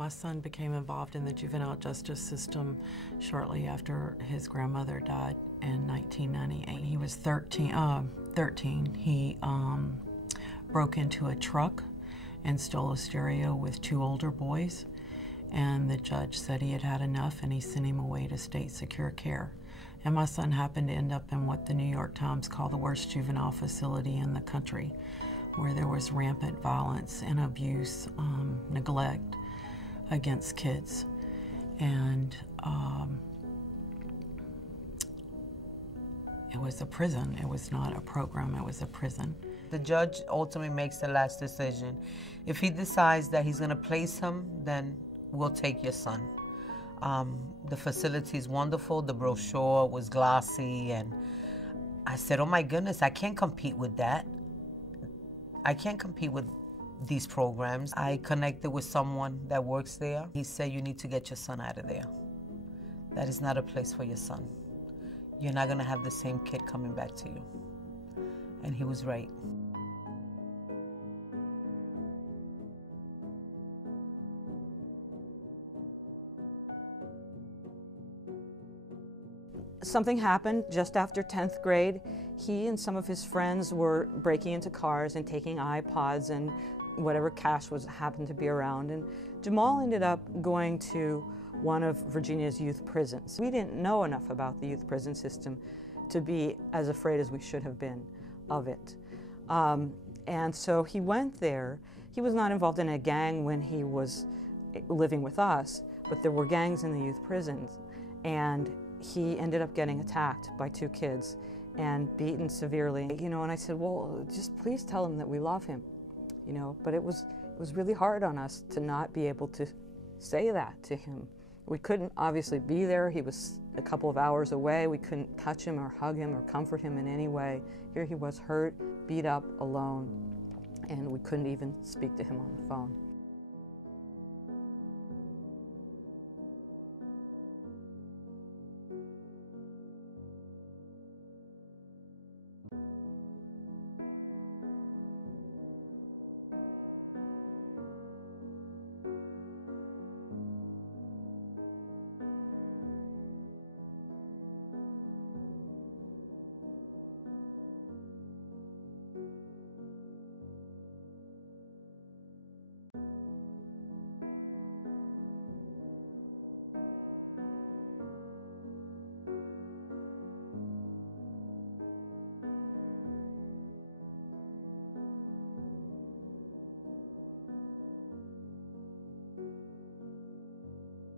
My son became involved in the juvenile justice system shortly after his grandmother died in 1998. He was 13. He broke into a truck and stole a stereo with two older boys, and the judge said he had had enough and he sent him away to state secure care. And my son happened to end up in what the New York Times called the worst juvenile facility in the country, where there was rampant violence and abuse, neglect against kids. And it was a prison. It was not a program, it was a prison. The judge ultimately makes the last decision. If he decides that he's gonna place him, then we'll take your son. The facility is wonderful, the brochure was glossy, and I said, oh my goodness, I can't compete with that. I can't compete with these programs. I connected with someone that works there. He said, you need to get your son out of there. That is not a place for your son. You're not gonna have the same kid coming back to you. And he was right. Something happened just after 10th grade. He and some of his friends were breaking into cars and taking iPods and whatever cash happened to be around. And Jamal ended up going to one of Virginia's youth prisons. We didn't know enough about the youth prison system to be as afraid as we should have been of it. And so he went there. He was not involved in a gang when he was living with us, but there were gangs in the youth prisons. And he ended up getting attacked by two kids and beaten severely. And I said, well, just please tell him that we love him, but it was really hard on us to not be able to say that to him. We couldn't obviously be there. He was a couple of hours away. We couldn't touch him or hug him or comfort him in any way. Here he was hurt, beat up, alone, and we couldn't even speak to him on the phone.